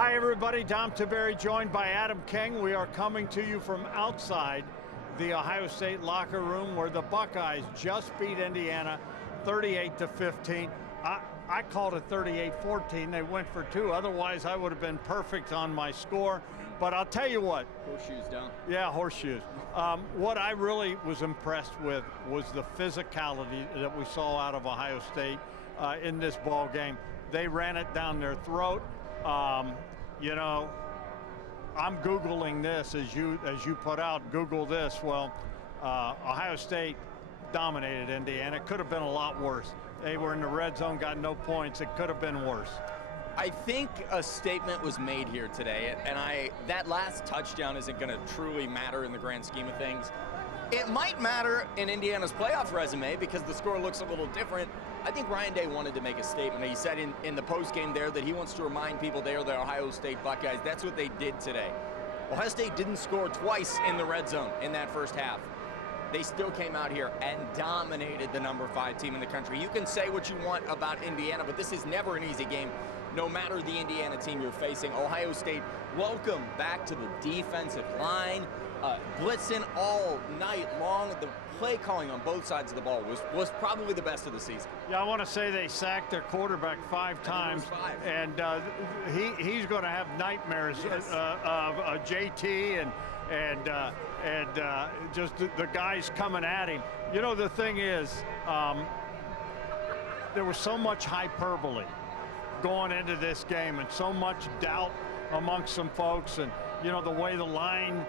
Hi everybody, Dom Taveri joined by Adam King. We are coming to you from outside the Ohio State locker room where the Buckeyes just beat Indiana 38-15. I called it 38-14. They went for two. Otherwise, I would have been perfect on my score. But I'll tell you what. Horseshoes down. Yeah, horseshoes. What I really was impressed with was the physicality that we saw out of Ohio State in this ball game. They ran it down their throat. You know, I'm Googling this as you put out, Google this. Well, Ohio State dominated Indiana. It could have been a lot worse. They were in the red zone, got no points. It could have been worse. I think a statement was made here today, and that last touchdown isn't going to truly matter in the grand scheme of things. It might matter in Indiana's playoff resume because the score looks a little different. I think Ryan Day wanted to make a statement. He said in the postgame there that he wants to remind people they are the Ohio State Buckeyes. That's what they did today. Ohio State didn't score twice in the red zone in that first half. They still came out here and dominated the number 5 team in the country. You can say what you want about Indiana, but this is never an easy game, no matter the Indiana team you're facing. Ohio State, welcome back to the defensive line. Blitzing all night long. The play calling on both sides of the ball was probably the best of the season. Yeah, I want to say they sacked their quarterback 5 times, and he's going to have nightmares of JT and just the guys coming at him. You know, the thing is, there was so much hyperbole going into this game and so much doubt amongst some folks, and you know the way the line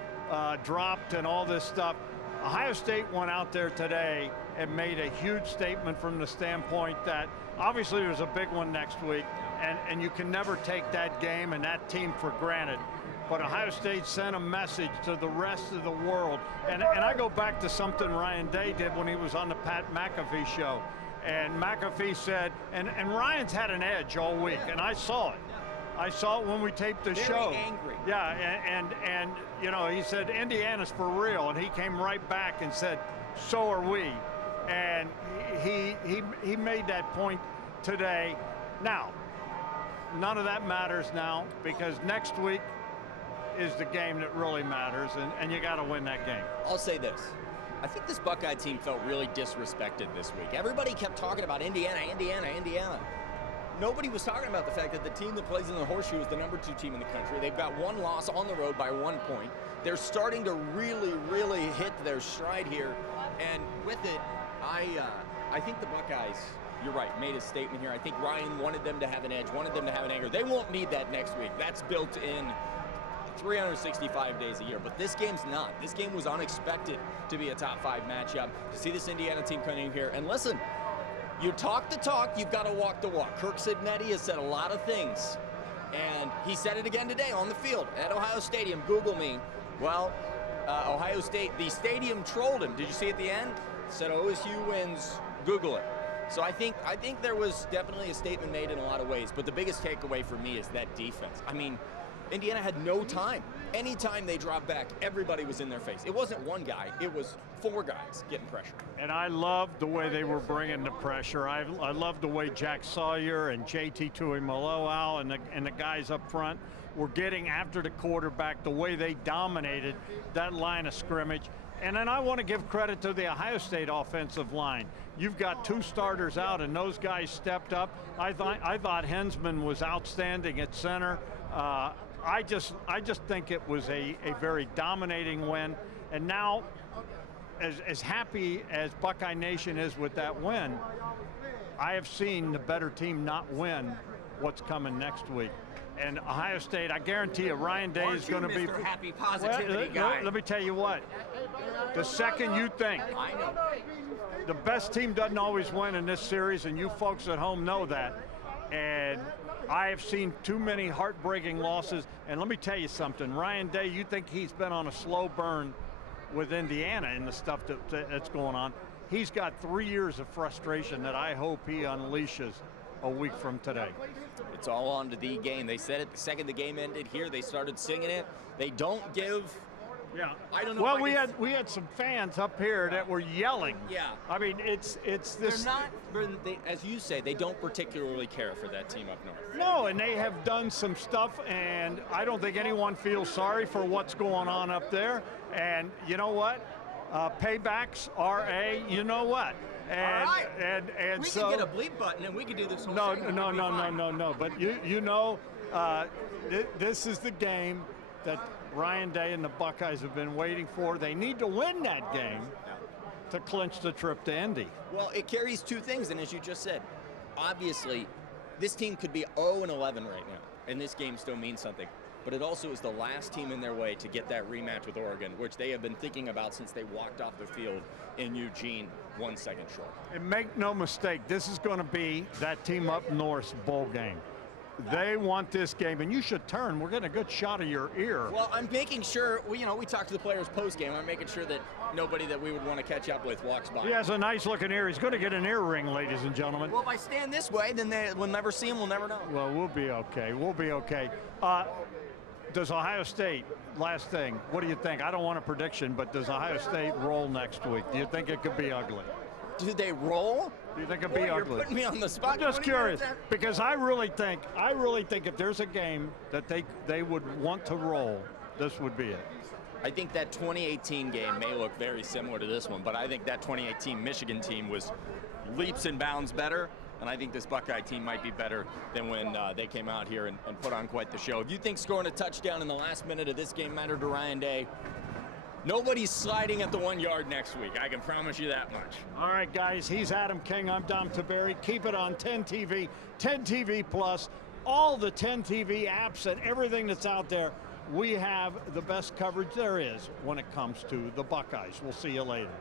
dropped and all this stuff. Ohio State went out there today and made a huge statement from the standpoint that obviously there's a big one next week, and you can never take that game and that team for granted. But Ohio State sent a message to the rest of the world. And I go back to something Ryan Day did when he was on the Pat McAfee show. And McAfee said, and Ryan's had an edge all week, and I saw it. I saw it when we taped the show. Very angry. Yeah, and you know, he said, Indiana's for real, and he came right back and said, so are we. And he made that point today. Now, none of that matters now, because next week is the game that really matters, and you got to win that game. I'll say this. I think this Buckeye team felt really disrespected this week. Everybody kept talking about Indiana. Nobody was talking about the fact that the team that plays in the horseshoe is the number 2 team in the country. They've got 1 loss on the road by 1 point. They're starting to really hit their stride here. And with it, I think the Buckeyes, you're right, made a statement here. I think Ryan wanted them to have an edge, wanted them to have an anchor. They won't need that next week. That's built in 365 days a year, but this game's not. This game was unexpected to be a top 5 matchup. To see this Indiana team coming in here, and listen, you talk the talk, you've got to walk the walk. Kirk Sidnetti has said a lot of things, and he said it again today on the field at Ohio Stadium. Google me. Well, Ohio State, the stadium trolled him. Did you see at the end? Said OSU wins, Google it. So I think there was definitely a statement made in a lot of ways, but the biggest takeaway for me is that defense. I mean, Indiana had no time. Anytime they dropped back, everybody was in their face. It wasn't one guy, it was 4 guys getting pressure. And I loved the way they were bringing the pressure. I loved the way Jack Sawyer and JT Tuimoloau and the guys up front were getting after the quarterback, the way they dominated that line of scrimmage. And then I want to give credit to the Ohio State offensive line. You've got 2 starters out, and those guys stepped up. I thought Hensman was outstanding at center. I just think it was a very dominating win. And now, as happy as Buckeye Nation is with that win, I have seen the better team not win what's coming next week. And Ohio State, I guarantee you, Ryan Day is going to be Mr. Happy Positivity guy. Let me tell you what. The second you think I know the best team doesn't always win in this series, and you folks at home know that. And I have seen too many heartbreaking losses. And let me tell you something, Ryan Day, you think he's been on a slow burn with Indiana and the stuff that's going on. He's got 3 years of frustration that I hope he unleashes a week from today. It's all on to the game. They said it the second the game ended here. They started singing it. They don't give Yeah. I don't know. Well, we had some fans up here that were yelling. Yeah. I mean, it's this. As you say, they don't particularly care for that team up north. No, and they have done some stuff, and I don't think anyone feels sorry for what's going on up there. And you know what? Paybacks are you know what? And, all right. And we so could get a bleep button and we could do this whole no, thing. no. But you know, this is the game that Ryan Day and the Buckeyes have been waiting for. They need to win that game to clinch the trip to Indy. Well, it carries two things, and as you just said, obviously, this team could be 0-11 right now, and this game still means something. But it also is the last team in their way to get that rematch with Oregon, which they have been thinking about since they walked off the field in Eugene 1 second short. And make no mistake, this is going to be that team up north's bowl game. They want this game, and you should turn. We're getting a good shot of your ear. Well, I'm making sure, we talk to the players post-game. I'm making sure that nobody that we would want to catch up with walks by. He has a nice-looking ear. He's going to get an ear ring, ladies and gentlemen. Well, if I stand this way, then we'll never see him. We'll never know. Well, we'll be okay. We'll be okay. Does Ohio State, last thing, what do you think? I don't want a prediction, but does Ohio State roll next week? Do you think it could be ugly? Do they roll? Do you think it'd be ugly? You're putting me on the spot. I'm just curious, because I really think if there's a game that they would want to roll, this would be it. I think that 2018 game may look very similar to this one, but I think that 2018 Michigan team was leaps and bounds better, and I think this Buckeye team might be better than when they came out here and put on quite the show. If you think scoring a touchdown in the last minute of this game mattered to Ryan Day, nobody's sliding at the 1 yard next week. I can promise you that much. All right, guys, he's Adam King. I'm Dom Taberry. Keep it on 10 TV, 10 TV Plus, all the 10 TV apps and everything that's out there. We have the best coverage there is when it comes to the Buckeyes. We'll see you later.